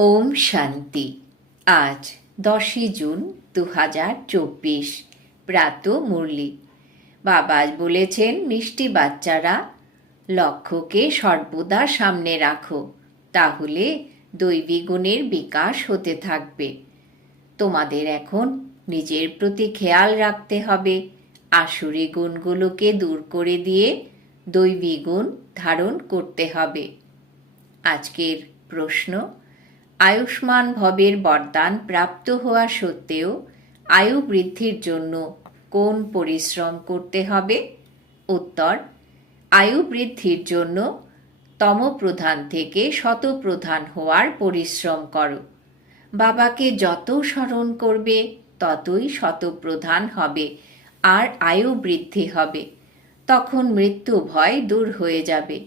ওম শান্তি। আজ দশই জুন দু হাজার চব্বিশ। প্রাত মুরলি। বাবা বলেছেন, মিষ্টি বাচ্চারা, লক্ষ্যকে সর্বদা সামনে রাখো। তাহলে দৈবী গুণের বিকাশ হতে থাকবে। তোমাদের এখন নিজের প্রতি খেয়াল রাখতে হবে। আসুরি গুণগুলোকে দূর করে দিয়ে দৈবী গুণ ধারণ করতে হবে। আজকের প্রশ্ন আয়ুষ্মান ভবের বরদান প্রাপ্ত হওয়া সত্ত্বেও আয়ু বৃদ্ধির জন্য কোন পরিশ্রম করতে হবে? উত্তর, আয়ু বৃদ্ধির জন্য তমপ্রধান থেকে শতপ্রধান হওয়ার পরিশ্রম করো। বাবাকে যত স্মরণ করবে, ততই শতপ্রধান হবে আর আয়ু বৃদ্ধি হবে। তখন মৃত্যু ভয় দূর হয়ে যাবে।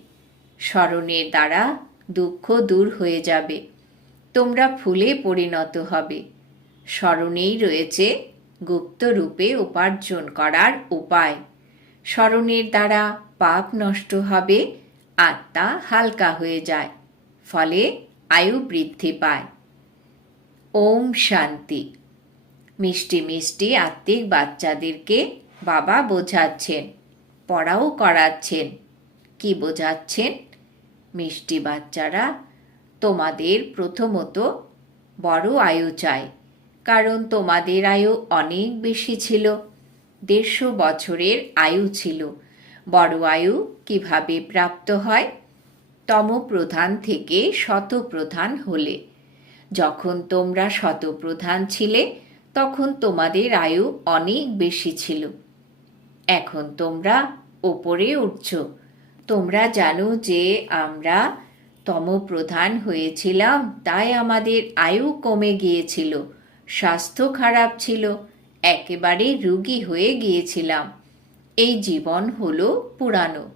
স্মরণের দ্বারা দুঃখ দূর হয়ে যাবে। তোমরা ফুলে পরিণত হবে। স্মরণেই রয়েছে গুপ্ত রূপে উপার্জন করার উপায়। স্মরণের দ্বারা পাপ নষ্ট হবে, আত্মা হালকা হয়ে যায়, ফলে আয়ু বৃদ্ধি পায়। ওম শান্তি। মিষ্টি মিষ্টি আত্মিক বাচ্চাদেরকে বাবা বোঝাচ্ছেন, পড়াও করাচ্ছেন। কি বোঝাচ্ছেন? মিষ্টি বাচ্চারা তোমাদের প্রথমত বড় আয়ু চাই, কারণ তোমাদের আয়ু অনেক বেশি ছিল, দেড়শো বছরের আয়ু ছিল। বড় আয়ু কীভাবে প্রাপ্ত হয়? তমপ্রধান থেকে শতপ্রধান হলে। যখন তোমরা শতপ্রধান ছিলে, তখন তোমাদের আয়ু অনেক বেশি ছিল। এখন তোমরা ওপরে উঠছ। তোমরা জানো যে আমরা তমপ্রধান হয়েছিলাম, তাই আমাদের আয়ু কমে গিয়েছিল। স্বাস্থ্য খারাপ ছিল, একেবারে রুগী হয়ে গিয়েছিলাম। এই জীবন হলো পুরানো।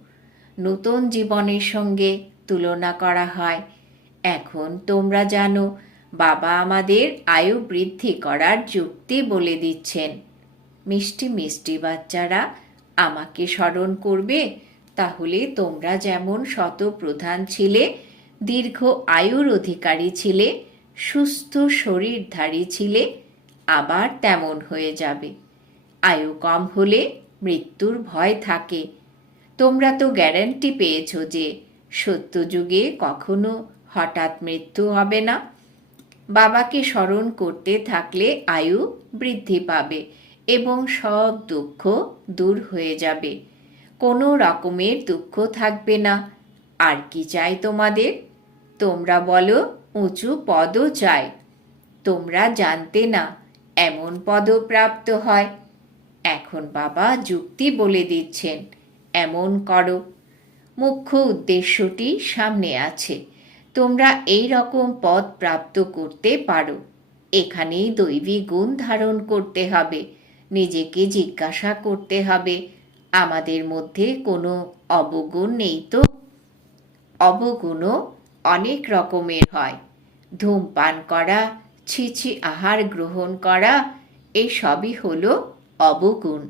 নতুন জীবনের সঙ্গে তুলনা করা হয়। এখন তোমরা জানো, বাবা আমাদের আয়ু বৃদ্ধি করার যুক্তি বলে দিচ্ছেন। মিষ্টি মিষ্টি বাচ্চারা, আমাকে স্মরণ করবে? তাহলে তোমরা যেমন শতপ্রধান ছিলে দীর্ঘ আয়ুর অধিকারী ছিলে, সুস্থ শরীরধারী ছিলে, আবার তেমন হয়ে যাবে। আয়ু কম হলে মৃত্যুর ভয় থাকে। তোমরা তো গ্যারান্টি পেয়েছ যে সত্যযুগে কখনো হঠাৎ মৃত্যু হবে না। বাবাকে স্মরণ করতে থাকলে আয়ু বৃদ্ধি পাবে এবং সব দুঃখ দূর হয়ে যাবে। কোনো রকমের দুঃখ থাকবে না। আর কি চাই তোমাদের? তোমরা বলো, উঁচু পদও চাই। তোমরা জানতে না, এমন পদ প্রাপ্ত হয়। এখন বাবা যুক্তি বলে দিচ্ছেন, এমন করো। মুখ্য উদ্দেশ্যটি সামনে আছে। তোমরা এই রকম পদ প্রাপ্ত করতে পারো। এখানেই দৈবী গুণ ধারণ করতে হবে। নিজেকে জিজ্ঞাসা করতে হবে। আমাদের মধ্যে কোনো অবগুণ নেই তো? অবগুণও অনেক রকমের হয়। ধূমপান করা, ছিছি আহার গ্রহণ করা এই সবই হলো অবগুণ।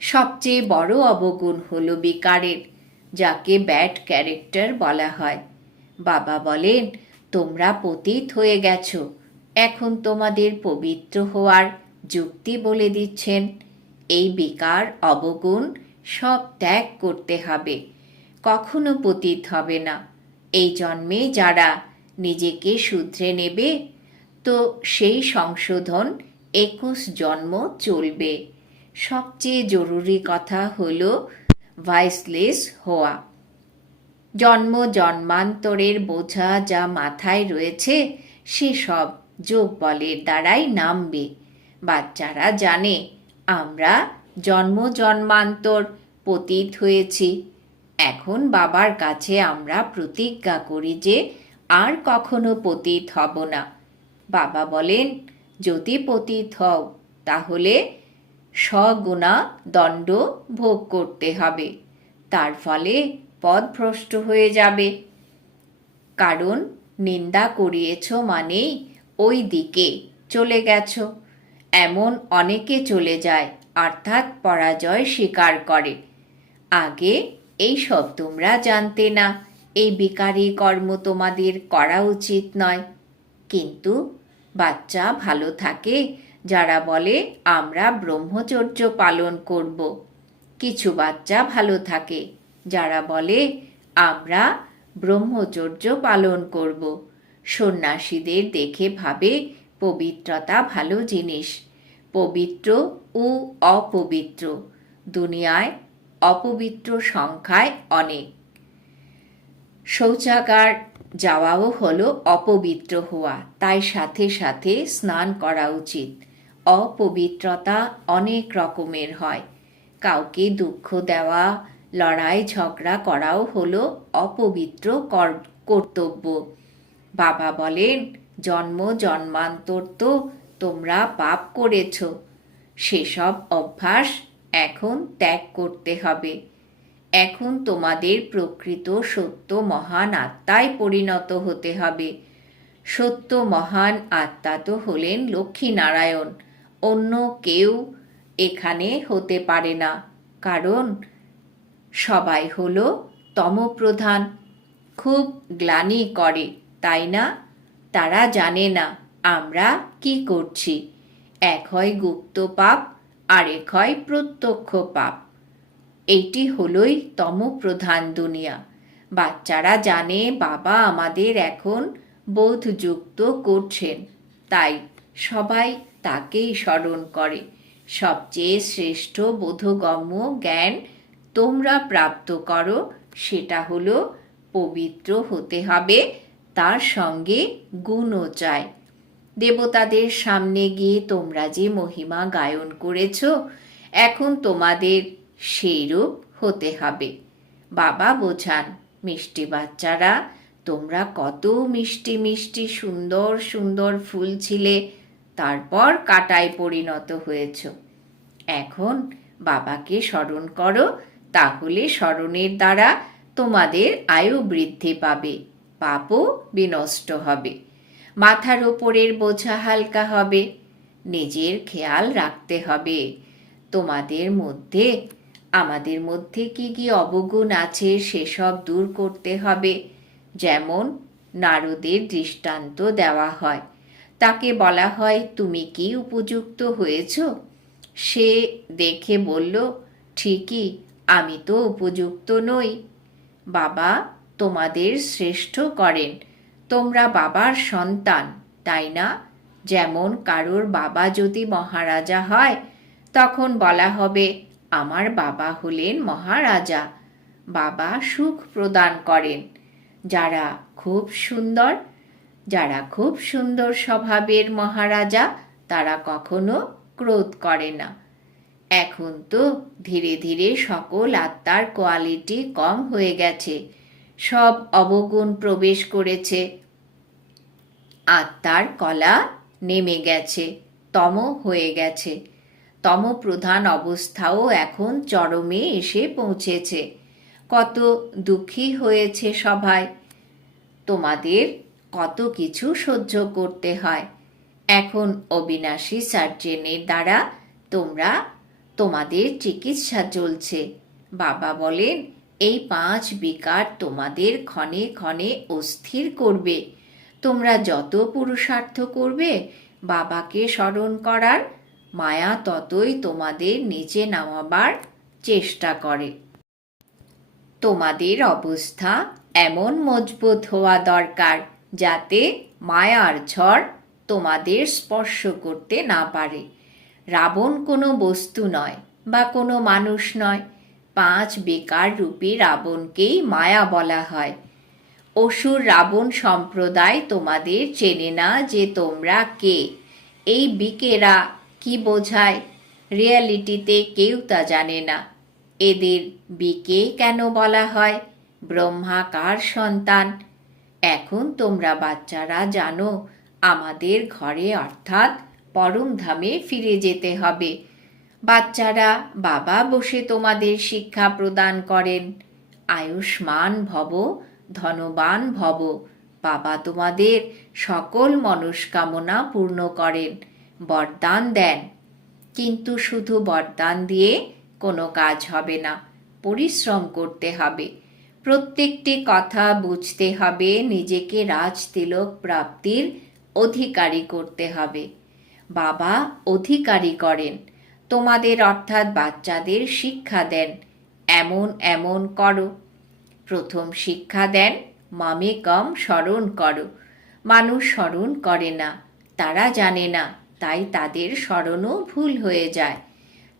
সবচেয়ে বড় অবগুণ হল বিকারের, যাকে ব্যাড ক্যারেক্টার বলা হয়। বাবা বলেন, তোমরা পতীত হয়ে গেছো। এখন তোমাদের পবিত্র হওয়ার যুক্তি বলে দিচ্ছেন। এই বিকার অবগুণ সব ত্যাগ করতে হবে। কখনো পতীত হবে না। এই জন্মে যারা নিজেকে শুধরে নেবে, তো সেই সংশোধন একুশ জন্ম চলবে। সবচেয়ে জরুরি কথা হল ভাইসলেস হওয়া। জন্ম জন্মান্তরের বোঝা যা মাথায় রয়েছে সেসব যোগ বলের দ্বারাই নামবে। বাচ্চারা জানে, আমরা জন্ম জন্মান্তর পতীত হয়েছি। এখন বাবার কাছে আমরা প্রতিজ্ঞা করি যে আর কখনো পতিত হব না। বাবা বলেন, যদি পতিত হও, তাহলে স্বগুণা দণ্ড ভোগ করতে হবে। তার ফলে পদভ্রষ্ট হয়ে যাবে। কারণ নিন্দা করিয়েছ মানেই ওই দিকে চলে গেছ। এমন অনেকে চলে যায়, অর্থাৎ পরাজয় স্বীকার করে। আগে এই সব তোমরা জানতে না। এই বেকারি কর্ম তোমাদের করা উচিত নয়। কিন্তু বাচ্চা ভালো থাকে, যারা বলে, আমরা ব্রহ্মচর্য পালন করব। কিছু বাচ্চা ভালো থাকে, যারা বলে, আমরা ব্রহ্মচর্য পালন করব। সন্ন্যাসীদের দেখে ভাবে, পবিত্রতা ভালো জিনিস। পবিত্র ও অপবিত্র। দুনিয়ায় অপবিত্র সংখ্যায় অনেক। শৌচাগার যাওয়াও হলো অপবিত্র হওয়া, তাই সাথে সাথে স্নান করা উচিত। অপবিত্রতা অনেক রকমের হয়। কাউকে দুঃখ দেওয়া, লড়াই ঝগড়া করাও হলো অপবিত্র কর- কর্তব্য। বাবা বলেন, জন্ম, জন্মান্তর তো তোমরা পাপ করেছ। সেসব অভ্যাস এখন ত্যাগ করতে হবে। এখন তোমাদের প্রকৃত সত্য মহান আত্মায় পরিণত হতে হবে। সত্য মহান আত্মা তো হলেন লক্ষ্মীনারায়ণ, অন্য কেউ এখানে হতে পারে না। কারণ সবাই হলো তমপ্রধান, খুব গ্লানি করে, তাই না? তারা জানে না আমরা কি করছি। এক হয় গুপ্ত পাপ আরেক হয় প্রত্যক্ষ পাপ। এইটি হলোই তমপ্রধান দুনিয়া। বাচ্চারা জানে বাবা আমাদের এখন বোধযুক্ত করছেন। তাই সবাই তাকেই স্মরণ করে। সবচেয়ে শ্রেষ্ঠ বোধগম্য জ্ঞান তোমরা প্রাপ্ত করো, সেটা হলো পবিত্র হতে হবে, তার সঙ্গে গুণও চাই। দেবতাদের সামনে গিয়ে তোমরা যে মহিমা গায়ন করেছ, এখন তোমাদের সেইরূপ হতে হবে। বাবা বোঝান, মিষ্টি বাচ্চারা, তোমরা কত মিষ্টি মিষ্টি সুন্দর সুন্দর ফুল ছিলে, তারপর কাটায় পরিণত হয়েছ। এখন বাবাকে স্মরণ করো, তাহলে স্মরণের দ্বারা তোমাদের আয়ু বৃদ্ধি পাবে, পাপও বিনষ্ট হবে। মাথার ওপরের বোঝা হালকা হবে। নিজের খেয়াল রাখতে হবে। তোমাদের মধ্যে, আমাদের মধ্যে কি কি অবগুণ আছে সেসব দূর করতে হবে। যেমন, নারদের দৃষ্টান্ত দেওয়া হয়। তাকে বলা হয়, তুমি কি উপযুক্ত হয়েছ? সে দেখে বলল, ঠিকই, আমি তো উপযুক্ত নই। বাবা তোমাদের শ্রেষ্ঠ করেন। তোমরা বাবার সন্তান, তাই না? যেমন কারোর বাবা যদি মহারাজা হয়, তখন বলা হবে, আমার বাবা হলেন মহারাজা। বাবা সুখ প্রদান করেন। যারা খুব সুন্দর, যারা খুব সুন্দর স্বভাবের মহারাজা, তারা কখনো ক্রোধ করে না। এখন তো ধীরে ধীরে সকল আত্মার কোয়ালিটি কম হয়ে গেছে। সব অবগুণ প্রবেশ করেছে। আত্মার কলা নেমে গেছে, তম হয়ে গেছে। তম প্রধান অবস্থাও এখন চরমে এসে পৌঁছেছে। কত দুঃখী হয়েছে সবাই তোমাদের কত কিছু সহ্য করতে হয়। এখন অবিনাশী সার্জেনের দ্বারা তোমরা তোমাদের চিকিৎসা চলছে। বাবা বলেন এই পাঁচ বিকার তোমাদের ক্ষণে ক্ষণে অস্থির করবে। তোমরা যত পুরুষার্থ করবে, বাবাকে স্মরণ করার মায়া ততই তোমাদের নিচে নামাবার চেষ্টা করে। তোমাদের অবস্থা এমন মজবুত হওয়া দরকার, যাতে মায়ার ঝড় তোমাদের স্পর্শ করতে না পারে। রাবণ কোনো বস্তু নয় বা কোনো মানুষ নয় পাঁচ বেকার রূপী রাবণকেই মায়া বলা হয়। অসুর রাবণ সম্প্রদায় তোমাদের চেনে না যে তোমরা কে। এই বিকেরা কি বোঝায়? রিয়ালিটিতে কেউ তা জানে না। এদের বিকে কেন বলা হয়? ব্রহ্মাকার সন্তান? এখন তোমরা বাচ্চারা জানো, আমাদের ঘরে অর্থাৎ পরমধামে ফিরে যেতে হবে। বাচ্চারা বাবা বসে তোমাদের শিক্ষা প্রদান করেন। আয়ুষ্মান ভব, ধনবান ভব, বাবা তোমাদের সকল মনস্কামনা পূর্ণ করেন, বরদান দেন। কিন্তু শুধু বরদান দিয়ে কোনো কাজ হবে না, পরিশ্রম করতে হবে। প্রত্যেকটি কথা বুঝতে হবে, নিজেকে রাজতিলক প্রাপ্তির অধিকারী করতে হবে। বাবা অধিকারী করেন। তোমাদের অর্থাৎ বাচ্চাদের শিক্ষা দেন। এমন এমন করো। প্রথম শিক্ষা দেন, মামে কম স্মরণ করো। মানুষ স্মরণ করে না, তারা জানে না, তাই তাদের স্মরণও ভুল হয়ে যায়।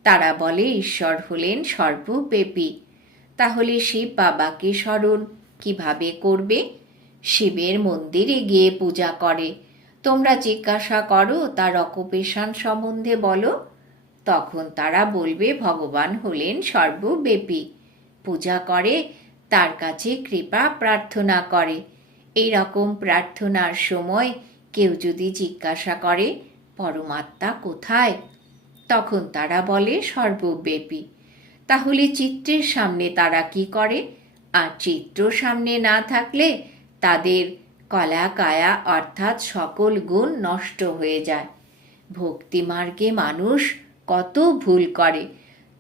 তারা বলে, ঈশ্বর হলেন সর্বব্যাপী। তাহলে শিব বাবাকে স্মরণ কীভাবে করবে? শিবের মন্দিরে গিয়ে পূজা করে। তোমরা জিজ্ঞাসা করো তার অকুপেশন সম্বন্ধে বলো। তখন তারা বলবে, ভগবান হলেন সর্বব্যাপী। পূজা করে, তার কাছে কৃপা প্রার্থনা করে। এই রকম প্রার্থনার সময় কেউ যদি জিজ্ঞাসা করে, পরমাত্মা কোথায়? তখন তারা বলে, সর্বব্যাপী। তাহলে চিত্রের সামনে তারা কি করে? আর চিত্র সামনে না থাকলে তাদের কলা কায়া অর্থাৎ সকল গুণ নষ্ট হয়ে যায়। ভক্তিমার্গে মানুষ কত ভুল করে।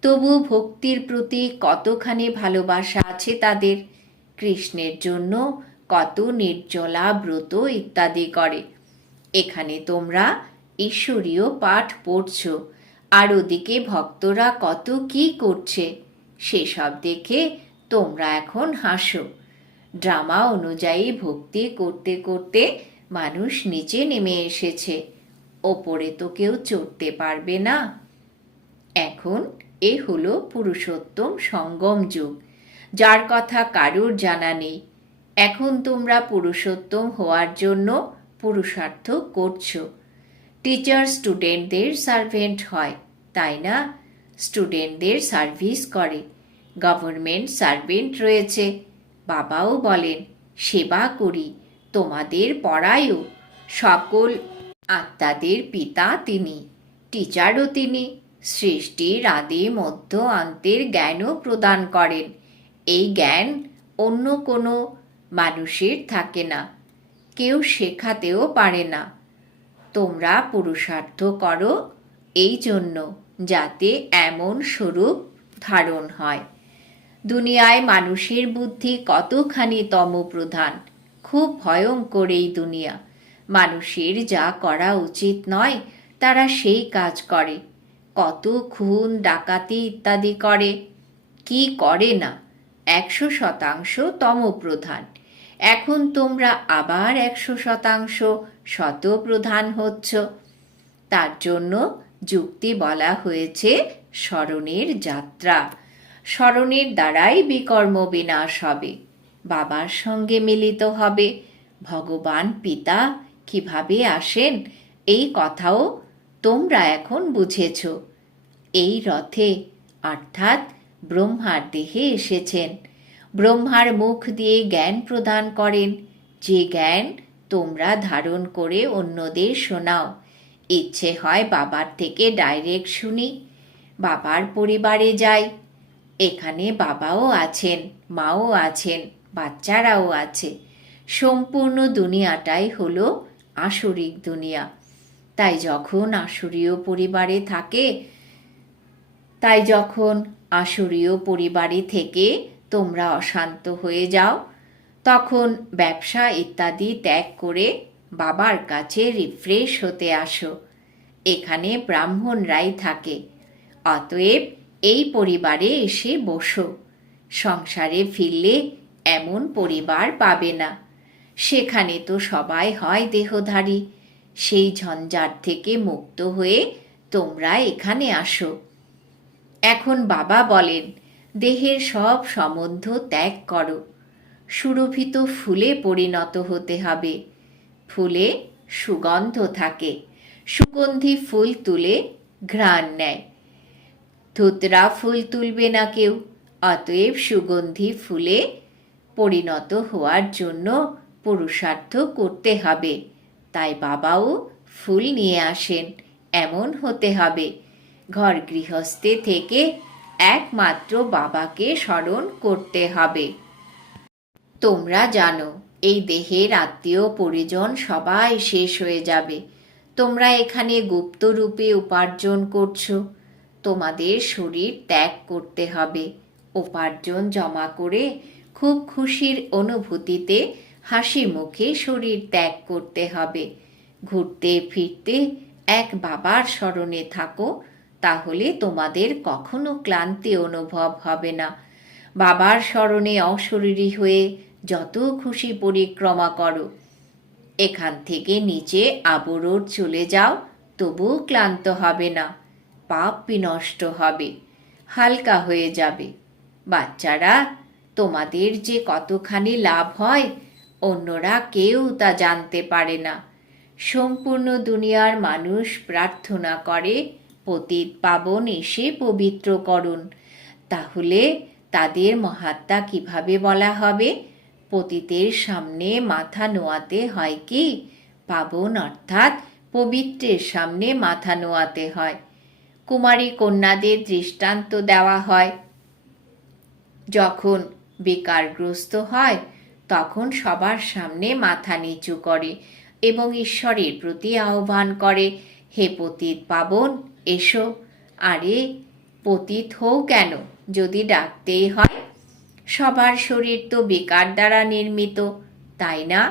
তবু ভক্তির প্রতি কতখানি ভালোবাসা আছে তাদের? কৃষ্ণের জন্য কত নির্জলা ব্রত ইত্যাদি করে। এখানে তোমরা ঈশ্বরীয় পাঠ পড়ছো, আর ওদিকে ভক্তরা কত কি করছে, সেসব দেখে তোমরা এখন হাসো। ড্রামা অনুযায়ী ভক্তি করতে করতে মানুষ নিচে নেমে এসেছে। ওপরে তো কেউ চড়তে পারবে না। এখন এ হলো পুরুষোত্তম সঙ্গম যুগ। যার কথা কারুর জানা নেই। এখন তোমরা পুরুষোত্তম হওয়ার জন্য পুরুষার্থ করছ। টিচার স্টুডেন্টদের সার্ভেন্ট হয়, তাই না? স্টুডেন্টদের সার্ভিস করে। গভর্নমেন্ট সার্ভেন্ট রয়েছে। বাবাও বলেন, সেবা করি, তোমাদের পড়ায়ও। সকল আত্মাদের পিতা তিনি টিচারও তিনি। সৃষ্টির আদি মধ্য অন্তের জ্ঞানও প্রদান করেন। এই জ্ঞান অন্য কোনো মানুষের থাকে না, কেউ শেখাতেও পারে না। তোমরা পুরুষার্থ করো এই জন্য যাতে এমন স্বরূপ ধারণ হয়। দুনিয়ায় মানুষের বুদ্ধি কতখানি তম প্রধান খুব ভয়ঙ্কর এই দুনিয়া। মানুষের যা করা উচিত নয়, তারা সেই কাজ করে। কত খুন, ডাকাতি ইত্যাদি করে। কি করে না? একশো শতাংশ তমপ্রধান। এখন তোমরা আবার একশো শতাংশ শতপ্রধান হচ্ছ। তার জন্য যুক্তি বলা হয়েছে স্মরণের যাত্রা। স্মরণের দ্বারাই বিকর্ম বিনাশ হবে। বাবার সঙ্গে মিলিত হবে। ভগবান পিতা কীভাবে আসেন? এই কথাও তোমরা এখন বুঝেছ। এই রথে অর্থাৎ ব্রহ্মার দেহে এসেছেন। ব্রহ্মার মুখ দিয়ে জ্ঞান প্রদান করেন। যে জ্ঞান তোমরা ধারণ করে অন্যদের শোনাও। ইচ্ছে হয় বাবার থেকে ডাইরেক্ট শুনি। বাবার পরিবারে যাই। এখানে বাবাও আছেন, মাও আছেন, বাচ্চারাও আছে। সম্পূর্ণ দুনিয়াটাই হলো আসরিক দুনিয়া। তাই যখন আসরীয় পরিবারে থাকে, তাই যখন আসরীয় পরিবারে থেকে তোমরা অশান্ত হয়ে যাও, তখন ব্যবসা ইত্যাদি ত্যাগ করে বাবার কাছে রিফ্রেশ হতে আসো। এখানে ব্রাহ্মণরাই থাকে। অতএব এই পরিবারে এসে বসো। সংসারে ফিরলে এমন পরিবার পাবে না। সেখানে তো সবাই হয় দেহধারী। সেই ঝঞ্ঝাট থেকে মুক্ত হয়ে তোমরা এখানে আসো। এখন বাবা বলেন, দেহের সব সম্বন্ধ ত্যাগ করো। সুরভিত ফুলে পরিণত হতে হবে। ফুলে সুগন্ধ থাকে। সুগন্ধি ফুল তুলে ঘ্রাণ নেয়। ধুতরা ফুল তুলবে না কেউ, অতএব সুগন্ধি ফুলে পরিণত হওয়ার জন্য পুরুষার্থ করতে হবে। তাই বাবাও ফুল নিয়ে আসেন। এমন হতে হবে। ঘর গৃহস্থে থেকে একমাত্র বাবাকে স্মরণ করতে হবে। তোমরা জানো, এই দেহের আত্মীয় পরিজন সবাই শেষ হয়ে যাবে। তোমরা এখানে গুপ্ত রূপে উপার্জন করছ। তোমাদের শরীর ত্যাগ করতে হবে। উপার্জন জমা করে খুব খুশির অনুভূতিতে হাসি মুখে শরীর ত্যাগ করতে হবে। ঘুরতে ফিরতে এক বাবার স্মরণে থাকো, তাহলে তোমাদের কখনো ক্লান্তি অনুভব হবে না। বাবার স্মরণে অশরীরী হয়ে যত খুশি পরিক্রমা করো। এখান থেকে নিচে আবরোড চলে যাও, তবুও ক্লান্ত হবে না, পাপ বিনষ্ট হবে, হালকা হয়ে যাবে। বাচ্চারা, তোমাদের যে কতখানি লাভ হয় অন্যরা কেউ তা জানতে পারে না। সম্পূর্ণ দুনিয়ার মানুষ প্রার্থনা করে, পতিত পাবন এসে পবিত্র করুন। তাহলে তাদের মহাত্মা কীভাবে বলা হবে? পতিতের সামনে মাথা নোয়াতে হয় কি? পাবন অর্থাৎ পবিত্রের সামনে মাথা নোয়াতে হয়। কুমারী কন্যাদের দৃষ্টান্ত দেওয়া হয়। যখন বেকারগ্রস্ত হয় তখন সবার সামনে মাথা নিচু করে এবং ঈশ্বরের প্রতি আহ্বান করে, হে পতিত পাবন, এসো। আরে, পতিত হও কেন? যদি ডাকতেই হয়, সবার শরীর তো বেকার দ্বারা নির্মিত, তাই না?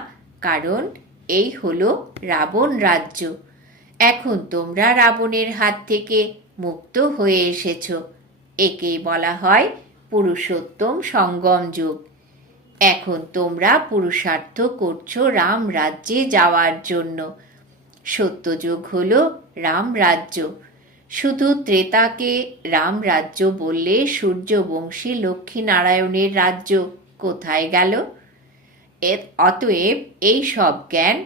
কারণ এই হলো রাবণ রাজ্য। এখন তোমরা রাবণের হাত থেকে মুক্ত হয়ে এসেছ। একেই বলা হয় পুরুষোত্তম সঙ্গম যুগ। এখন তোমরা পুরুষার্থ করছ রাম রাজ্যে যাওয়ার জন্য। সত্যযুগ হলো রাম রাজ্য। শুধু ত্রেতাকে রাম রাজ্য বললে সূর্যবংশী লক্ষ্মীনারায়ণের রাজ্য কোথায় গেল? অতএব এই সব জ্ঞান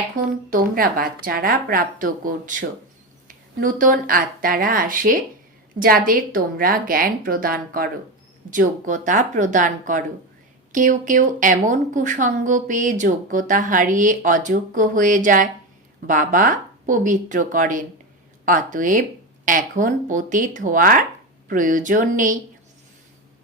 এখন তোমরা বাচ্চারা প্রাপ্ত করছ। নূতন আত্মারা আসে যাদের তোমরা জ্ঞান প্রদান করো, যোগ্যতা প্রদান করো। কেউ কেউ এমন কুসঙ্গ পেয়ে যোগ্যতা হারিয়ে অযোগ্য হয়ে যায়। বাবা পবিত্র করেন। অতএব এখন পতিত হওয়ার প্রয়োজন নেই।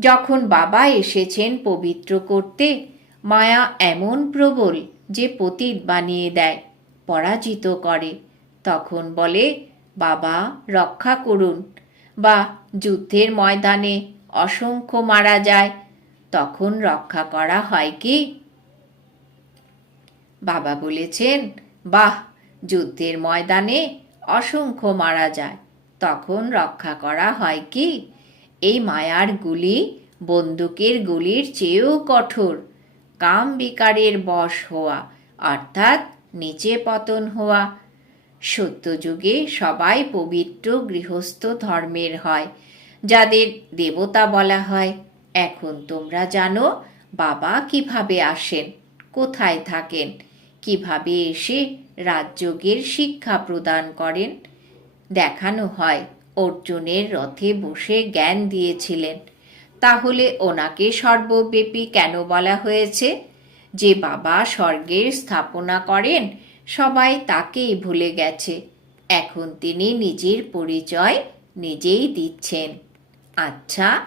যখন বাবা এসেছেন পবিত্র করতে, মায়া এমন প্রবল যে পতিত বানিয়ে দেয়, পরাজিত করে। তখন বলে, বাবা, রক্ষা করুন। বা, যুদ্ধের ময়দানে অসংখ্য মারা যায়। তখন রক্ষা করা হয় কি? বাবা বলেছেন, বাহ, যুদ্ধের ময়দানে অসংখ্য মারা যায়। তখন রক্ষা করা হয় কি? এই মায়ার গুলি বন্দুকের গুলির চেয়েও কঠোর। কাম বিকারের বশ হওয়া, অর্থাৎ নিচে পতন হওয়া। সত্যযুগে সবাই পবিত্র গৃহস্থ ধর্মের হয়, যাদের দেবতা বলা হয়। এখন তোমরা জানো বাবা কীভাবে আসেন, কোথায় থাকেন, কীভাবে এসে রাজযোগের শিক্ষা প্রদান করেন। দেখানো হয়, অর্জুনের রথে বসে জ্ঞান দিয়েছিলেন। তাহলে ওনাকে সর্বব্যাপী কেন বলা হয়েছে? যে বাবা স্বর্গের স্থাপনা করেন, সবাই তাকেই ভুলে গেছে। এখন তিনি নিজের পরিচয় নিজেই দিচ্ছেন। আচ্ছা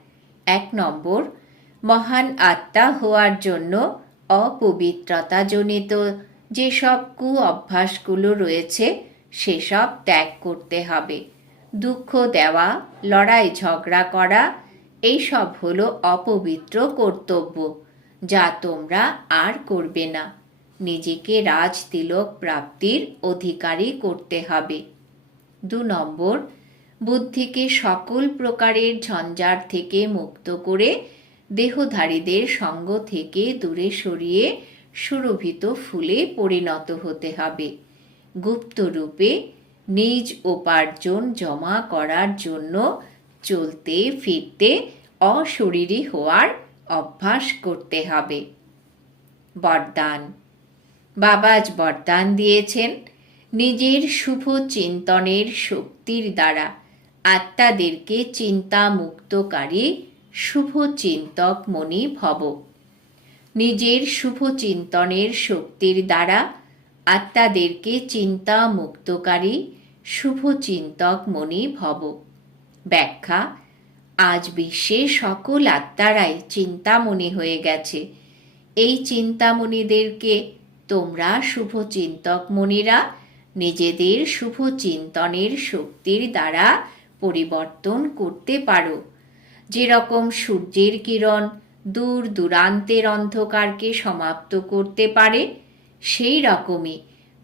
এক নম্বর, মহান আত্মা হওয়ার জন্য অপবিত্রতাজনিত যেসব কু অভ্যাসগুলো রয়েছে, সেসব ত্যাগ করতে হবে। দুঃখ দেওয়া, লড়াই ঝগড়া করা, এইসব হলো অপবিত্র কর্তব্য, যা তোমরা আর করবে না। নিজেকে রাজ তিলক প্রাপ্তির অধিকারী করতে হবে। দু নম্বর বুদ্ধিকে সকল প্রকারের ঝঞ্ঝাট থেকে মুক্ত করে দেহধারীদের সঙ্গ থেকে দূরে সরিয়ে সুরভিত ফুলে পরিণত হতে হবে। গুপ্ত রূপে নিজ উপার্জন জমা করার জন্য চলতে, ফিরতে, অশরীরী হওয়ার অভ্যাস করতে হবে। বরদান। বাবাজ বরদান দিয়েছেন নিজের শুভ চিন্তনের শক্তির দ্বারা। আত্মাদেরকে চিন্তা মুক্তকারী শুভ চিন্তক মনি ভব। নিজের শুভ চিন্তনের শক্তির দ্বারা আত্মাদেরকে চিন্তা মুক্তকারী শুভ চিন্তক মনি ভব। ব্যাখ্যা, আজ বিশ্বে সকল আত্মারাই চিন্তামণি হয়ে গেছে। এই চিন্তামণিদেরকে তোমরা শুভ চিন্তক মনিরা নিজেদের শুভ চিন্তনের শক্তির দ্বারা পরিবর্তন করতে পারো। যেরকম সূর্যের কিরণ দূর দূরান্তের অন্ধকারকে সমাপ্ত করতে পারে, সেই রকমই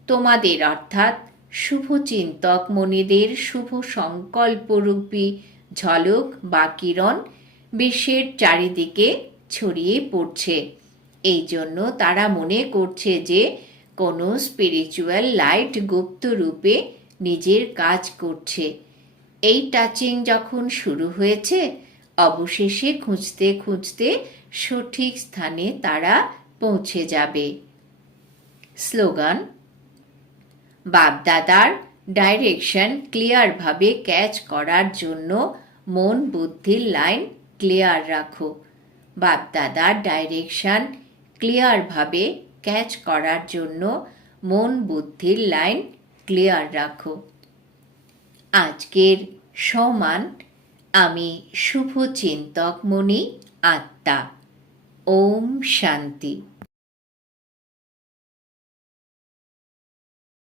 তোমাদের অর্থাৎ শুভ চিন্তক মনিদের শুভ সংকল্পরূপী ঝলক বা কিরণ বিশ্বের চারিদিকে ছড়িয়ে পড়ছে। এই জন্য তারা মনে করছে যে কোনো স্পিরিচুয়াল লাইট গুপ্ত রূপে নিজের কাজ করছে। এই টাচিং যখন শুরু হয়েছে, অবশেষে খুঁজতে খুঁজতে সঠিক স্থানে তারা পৌঁছে যাবে। স্লোগান বাপদাদার ডাইরেকশন ক্লিয়ারভাবে ক্যাচ করার জন্য মন বুদ্ধির লাইন ক্লিয়ার রাখো। বাপদাদার ডাইরেকশন ক্লিয়ারভাবে ক্যাচ করার জন্য মন বুদ্ধির লাইন ক্লিয়ার রাখো। আজকের সমান আমি শুভ চিন্তক মনি আত্মা। ওম শান্তি।